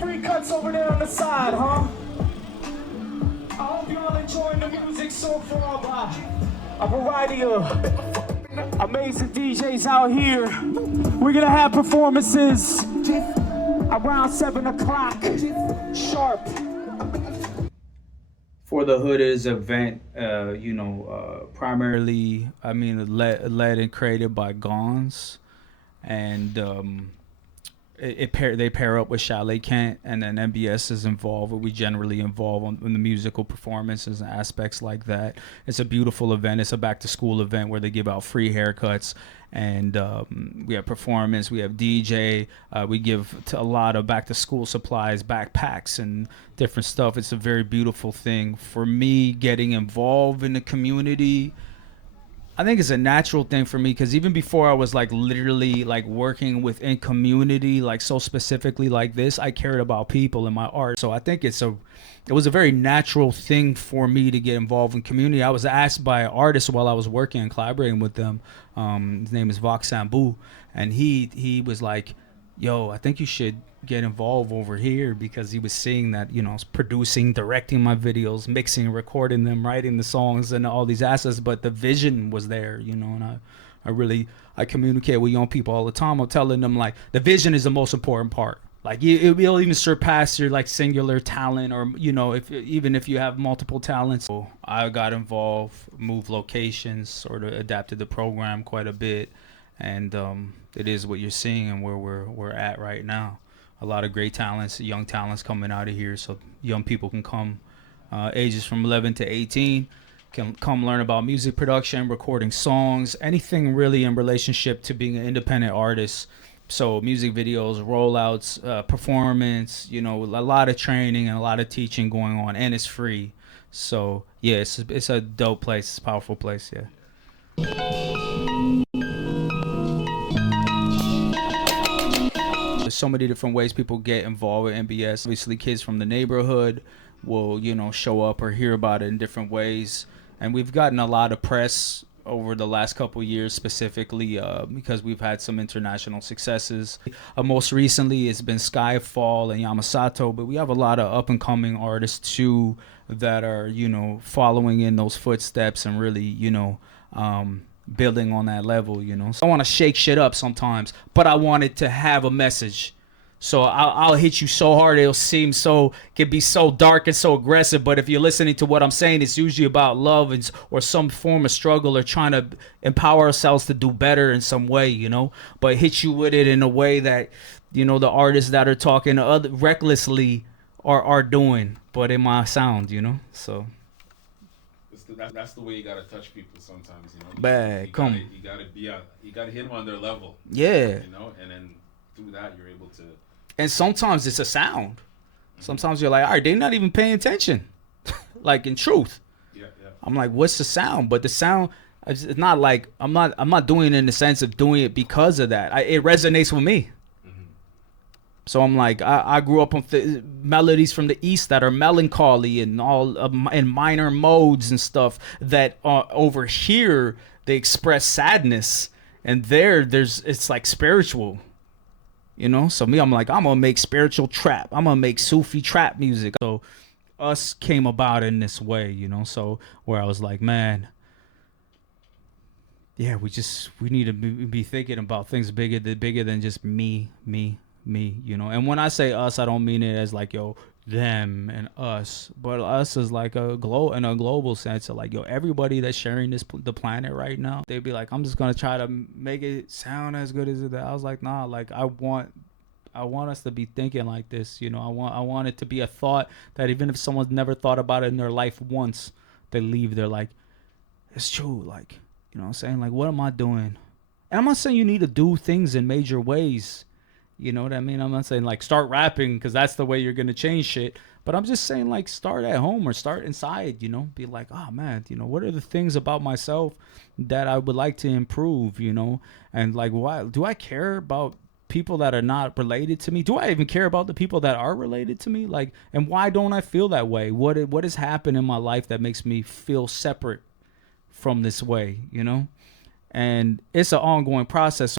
free cuts over there on the side, huh? I hope y'all enjoying the music so far by a variety of amazing DJs out here. We're gonna have performances around 7 o'clock sharp. For the Hooders event, primarily, led and created by Gons, and they pair up with Chalet Kent, and then MBS is involved. We generally involve in the musical performances and aspects like that. It's a beautiful event. It's a back to school event where they give out free haircuts, and we have performance, we have DJ, we give a lot of back to school supplies, backpacks and different stuff. It's a very beautiful thing. For me, getting involved in the community, I think it's a natural thing for me, because even before I was like literally like working within community, like so specifically like this, I cared about people in my art. So I think it was a very natural thing for me to get involved in community. I was asked by an artist while I was working and collaborating with them. His name is Vox Sambu, and he was like, yo, I think you should get involved over here, because he was seeing that, I was producing, directing my videos, mixing, recording them, writing the songs and all these assets, but the vision was there, and I communicate with young people all the time. I'm telling them, like, the vision is the most important part. Like, it will even surpass your like singular talent, or even if you have multiple talents. So I got involved, moved locations, sort of adapted the program quite a bit, and it is what you're seeing and where we're at right now. A lot of great talents, young talents coming out of here, so young people can come, ages from 11 to 18, can come learn about music production, recording songs, anything really in relationship to being an independent artist. So music videos, rollouts, performance, a lot of training and a lot of teaching going on, and it's free. So yeah, it's a dope place, it's a powerful place, yeah. There's so many different ways people get involved with MBS. Obviously, kids from the neighborhood will, show up or hear about it in different ways. And we've gotten a lot of press over the last couple of years, specifically because we've had some international successes. Most recently, it's been Skyfall and Yamasato, but we have a lot of up-and-coming artists, too, that are, following in those footsteps and really, building on that level, So I want to shake shit up sometimes, but I want it to have a message. So I'll hit you so hard it'll seem can be so dark and so aggressive, but if you're listening to what I'm saying, it's usually about love or some form of struggle, or trying to empower ourselves to do better in some way, But hit you with it in a way that, the artists that are talking recklessly are doing, but in my sound, So that's the way you gotta touch people sometimes, Bad, come. You gotta hit them on their level. Yeah. And then through that you're able to. And sometimes it's a sound. Sometimes you're like, all right, they're not even paying attention. Like, in truth. Yeah. I'm like, what's the sound? But the sound, it's not like I'm not doing it in the sense of doing it because of that. It resonates with me. So I'm like, I grew up on melodies from the East that are melancholy and all in minor modes and stuff that over here they express sadness, and it's like spiritual, So me, I'm like, I'm gonna make spiritual trap. I'm gonna make Sufi trap music. So us came about in this way, So where I was like, man, yeah, we need to be thinking about things bigger than just me, And when I say us, I don't mean it as like, yo, them and us, but us is like in a global sense of like, yo, everybody that's sharing the planet right now, they'd be like, I'm just gonna try to make it sound as good as it. I was like, nah, like I want us to be thinking like this, I want it to be a thought that even if someone's never thought about it in their life once, they leave, they're like, it's true, like, what I'm saying, like, what am I doing? And I'm not saying you need to do things in major ways. You know what I mean? I'm not saying like start rapping because that's the way you're going to change shit. But I'm just saying like start at home or start inside, Be like, oh man, what are the things about myself that I would like to improve, And like, why do I care about people that are not related to me? Do I even care about the people that are related to me? Like, and why don't I feel that way? What has happened in my life that makes me feel separate from this way, And it's an ongoing process.